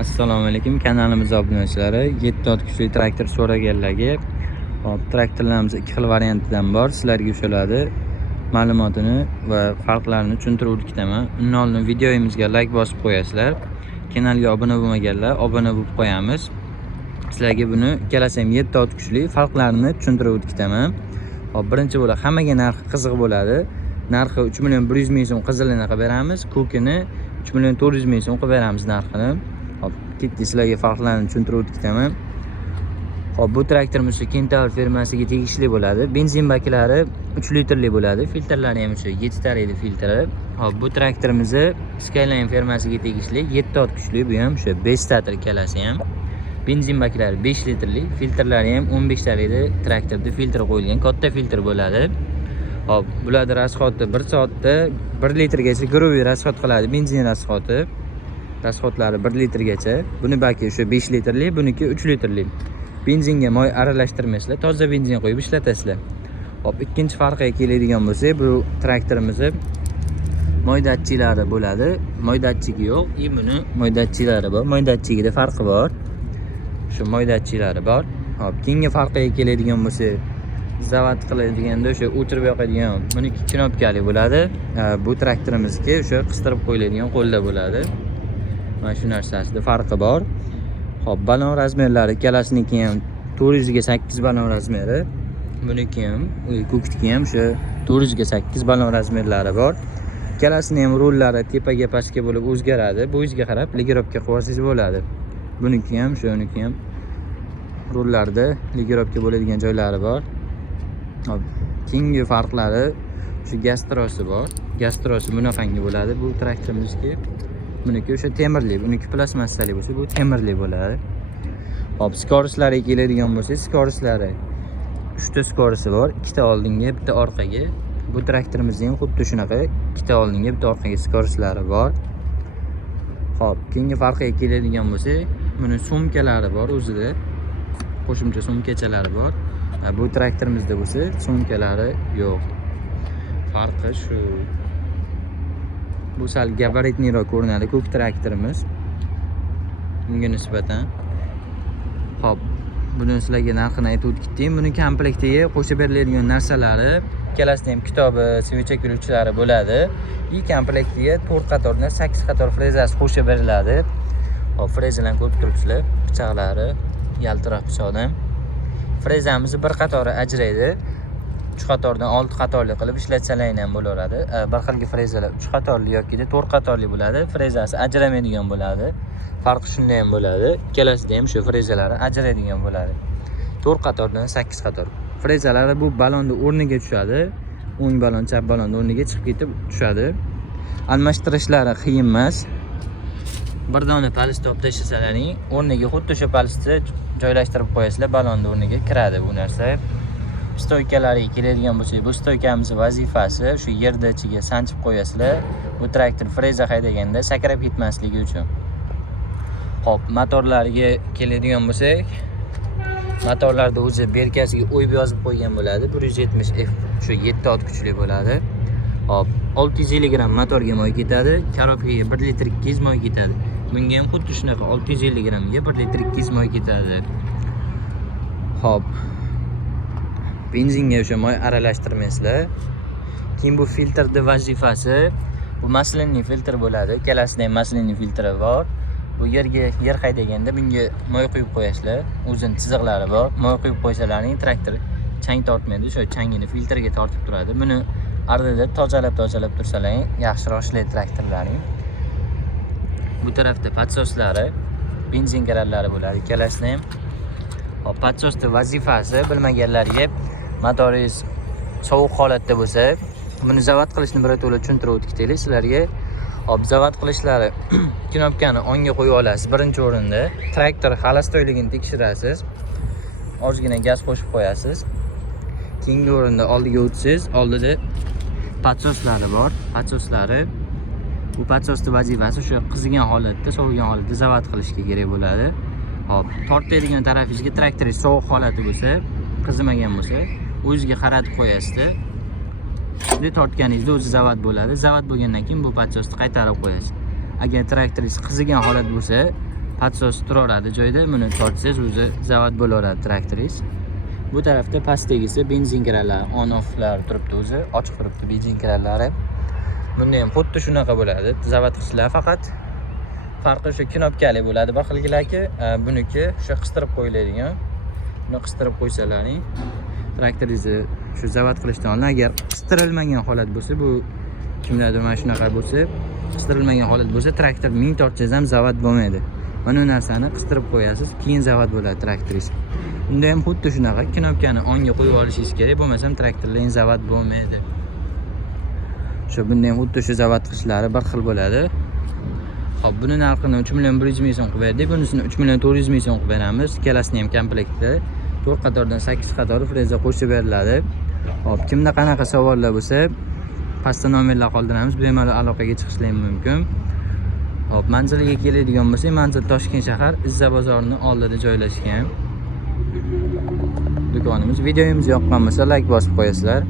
Assalomu alaykum, kanalimiz obunachilari. 7 ot kuchli traktor so'raganlarga traktorlarimiz ikki xil variantidan bor. Sizlarga o'shalarni ma'lumotini va farqlarini tushuntirib o'tikaman. Undan oldin videomizga like bosib qo'yasizlar. Kanalga obuna bo'lmaganlar obuna bo'lib qo'yamiz. Sizlarga buni ikkalasi ham 7 ot kuchli farqlarini tushuntirib o'tikaman. Hop, birinchi bo'lib hammaga narxi qiziq bo'ladi. Narxi 3.100.000 so'm qizilini qilib beramiz, ko'kini 3.400.000 so'm qilib beramiz narxini. Hop, ketdi sizlarga farqlarini tushuntirib o'tikaman. Hop, bu traktorimiz Kental firmasiga tegishli bo'ladi. Benzin baklari 3 litrli bo'ladi. Filtrlari ham o'sha 7 taraydi filtri. Hop, bu traktorimiz Skyline firmasiga tegishli 7 ot kuchli, bu ham o'sha 5 stator kalasi ham. Benzin baklari 5 litrli, filtrlari ham 15 taraydi. Traktorda filtr qo'yilgan, katta filtr bo'ladi. Hop, bularning rasxoti 1 soatda 1 litrgacha guruviy rasxot qiladi. Benzin rasxoti. Rasxotlari 1 litrgacha. Buni baki o'sha 5 litrli, buniki 3 litrli. Benzinga moy aralashtirmaysizlar, toza benzin qo'yib ishlatasizlar. Hop, ikkinchi farqiga keladigan bo'lsak, bu traktorimiz moy datchiklari bo'ladi. Moy datchigi yo'q, buni moy datchiklari bor. Moy datchigida farqi bor. Shu moy datchiklari bor. Hop, keyingi farqiga keladigan bo'lsak, zavat qiladiganda o'sha o'chirib yoqadigan, buniki knopkali bo'ladi. Bu traktorimizga o'sha qistirib qo'yiladigan qo'lda bo'ladi. Mana shu narsasida farqi bor. Hop, balon razmerlari ikkalasinikiga ham 400 ga 8 balon razmeri. Buniki ham, ko'kniki ham o'sha 400 ga 8 balon razmerlari bor. Ikkalasining ham rullari tepaga pastga bo'lib o'zgaradi. Bo'yingizga qarab ligirovka qilib olsangiz bo'ladi. Buniki ham, shuniki ham rullarda ligirovka bo'ladigan joylari bor. Hop, keyingi farqlari shu gastrosi bor. Gastrosi bunaqangi bo'ladi bu traktorimizga. Buniki o'sha temirli, buniki plastmassali bo'lsa, bu temirli bo'ladi. Hop, skorislariga keladigan bo'lsak, skorislari 3 ta skorisi bor, 2 ta oldinga, 1 ta orqaga. Bu traktorimizda ham xuddi shunaqa 2 ta oldinga, 1 ta orqaga skorislari bor. Hop, keyingi farqiga keladigan bo'lsak, buni sumkalari bor o'zida. Qo'shimcha sumkachalari bor. Bu traktorimizda bo'lsa, sumkalari yo'q. Farqi shu. Bu sal gabaritliroq ko'rinadi, ko'k traktorimiz bunga nisbatan. Hop, buni sizlarga narxini aytib o'tdim. Buni komplektiga qo'shib beriladigan narsalari, ikkalasida ham kitobi, svechak kuluvchilari bo'ladi. Komplektiga 4 qatordan 8 qator frezasi qo'shib beriladi. Hop, frezalarni ko'rib turibsizlar, pichoqlari yaltiroq pichoqdan. Frezamiz bir qatori ajraydi. 3 qatordan 6 qatorli qilib ishlatsalar ham bo'laveradi. Bir xilgi frezalar 3 qatorli yoki 4 qatorli bo'ladi. Frezasi ajramaydigan bo'ladi. Farqi shunda ham bo'ladi. Ikkalasida ham shu frezalari ajraydigan bo'ladi. 4 qatordan 8 qator. Frezalari bu balonning o'rniga tushadi. O'ng balon, chap balon o'rniga chiqib ketib tushadi. Almashtirishlari qiyin emas. Bir dona palis topib tashlasalaring, o'rniga xuddi o'sha palisni joylashtirib qo'yasizlar, balonning o'rniga kiradi bu narsa. Stoykalariga keladigan bo'lsak, bu stoykamiz vazifasi shu yerda ichiga sanchib qo'yasizlar. Bu traktor freza haydaganda sakrab ketmasligi uchun. Hop, motorlariga keladigan bo'lsak, motorlarda o'zi berkasiga o'yib yozib qo'ygan bo'ladi. 170F shu 7 ot kuchli bo'ladi. Hop, 650 gram motorga moy ketadi, korobkaga 1 litr 200 moy ketadi. Bunga ham xuddi shunaqa 650 gramga 1 litr 200 moy ketadi. Hop, benzinga o'sha moy aralashtirmaysizlar. Keyin bu filtrning vazifasi, bu maslinli filtr bo'ladi. Ikkalasida ham maslinli filtri bor. Bu yerga yer haydaganda bunga moy quyib qo'yasizlar. O'zining chiziqlari bor. Moy quyib qo'ysalaring traktor chang tortmaydi, o'sha changini filtrga tortib turadi. Buni ardida tozalab tursalaring, yaxshiroq ishlaydi traktorlaring. Bu tarafda patsoslari, benzin garallari bo'ladi ikkalasida ham. Hop, patsosning vazifasi bilmaganlarga, motoringiz sovuq holatda bo'lsa, buni zavat qilishni birato'la tushuntirib o'tdik sizlarga. Hop, zavat qilishlari knopkani onga qo'yib olasiz. Birinchi o'rinda traktor xalastoyligini tekshirasiz. Ozgina gaz qo'shib qo'yasiz. Keyingi o'rinda oldiga o'tasiz. Oldida patsoslari bor. Patsoslari, bu patsosning vazifasi shu qizigan holatda, sovigan holatda zavat qilishga kerak bo'ladi. Hop, tortadigan tarafingizga traktoringiz sovuq holati bo'lsa, qizimagan bo'lsa, o'ziga qaratib qo'yasiz. Shunday tortganingizda o'zi zavat bo'ladi. Zavat bo'lgandan keyin bu patsosni qaytarib qo'yasiz. Agar traktoringiz qizigan holat bo'lsa, patsos turaveradi joyda. Buni tortsangiz o'zi zavod bo'laveradi traktoringiz. Bu tarafda pastdagisi benzin kranlari, on-offlar turibdi o'zi, ochiq turibdi benzin kranlari. Bunda ham xuddi shunaqa bo'ladi. Zavodchilar faqat farqi shu knopkali bo'ladi. Baxilgilaki, buniki o'sha qistirib qo'yiladigan. Buni qistirib qo'ysalaring, traktoringizni shu zavod qilishdan oldin agar qistirilmagan holat bo'lsa, bu kimlardir mana shunaqa bo'lsa, qistirilmagan holat bo'lsa, traktor ming tortsangiz ham zavod bo'lmaydi. Mana bu narsani qistirib qo'yasiz, keyin zavod bo'ladi traktoringiz. Unda ham xuddi shunaqa knopkani onga qo'yib olishingiz kerak, bo'lmasam traktorlaring zavod bo'lmaydi. Shu bunda ham xuddi shu zavod qilishlari bir xil bo'ladi. Xo'p, buni narxini 3 million 100 ming so'm qilib berdik. Bunisini 3 million 400 ming so'm qilib beramiz. Ikkalasini ham komplektda 4 qatordan 8 qatori freza qo'shib beriladi. Xo'p, kimda qanaqa savollar bo'lsa, pastda nomerlar qoldiramiz, bemalol aloqaga chiqishingiz mumkin. Xo'p, manziliga keladigan bo'lsak, manzil Toshkent shahar Izza bozorining oldida joylashgan. Do'konimiz. Videomiz yoqqan bo'lsa, like bosib qo'yasizlar.